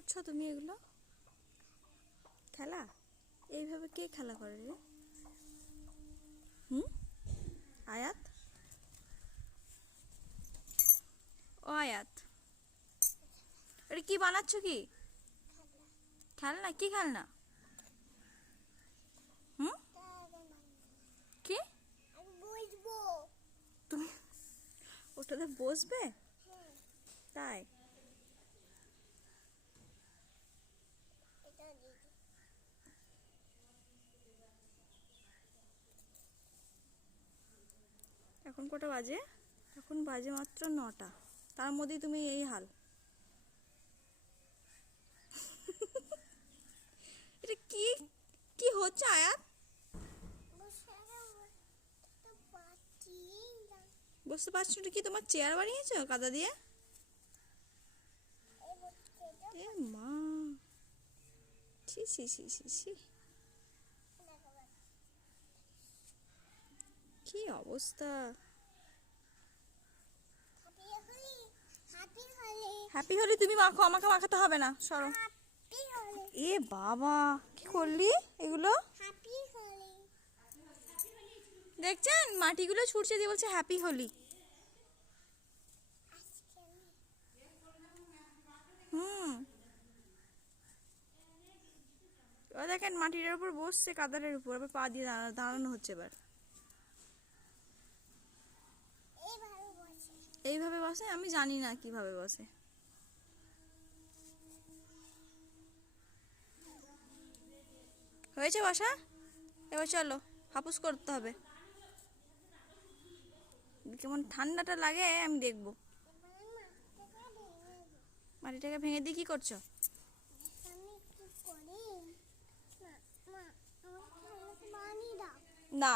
করছো তুমি এগুলো? খেলা? এইভাবে কে খেলা করে রে? হুম? আয়াত, ও আয়াত, এটা কি বানাচ্ছ? কি খেলনা? কি খেলনা? হুম? কি তুমি ওটাতে বসবে? তাই? এখন কটা বাজে? এখন বাজে মাত্র 9টা, তার মধ্যেই তুমি এই হাল। এটা কি কি হচ্ছে আয়াত? বুঝতে পারছো? এটা কি তোমার চেয়ার বানিয়েছো কাদা দিয়ে? এ মা, ছি ছি ছি ছি ছি, কি অবস্থা! হ্যাপি হোলি তুমি মাখো, আমাকে মাখাতে হবে না, সরো। এ বাবা, কি করলি এগুলো? দেখছেন মাটিগুলো ছুটছে দিয়ে বলছে হ্যাপি হোলি। হুম, ও দেখেন মাটিটার উপর বসছে, কাদারের উপর, আবার পা দিয়ে দাঁড়ানো হচ্ছে। এবার এইভাবে বসে? আমি জানি না কিভাবে বসে। হয়েছে বসা? এবার চলো, হাপুস করতে হবে। কেমন ঠান্ডাটা লাগে আমি দেখবো। মাটিটাকে ভেঙে দিয়ে কি করছো? না,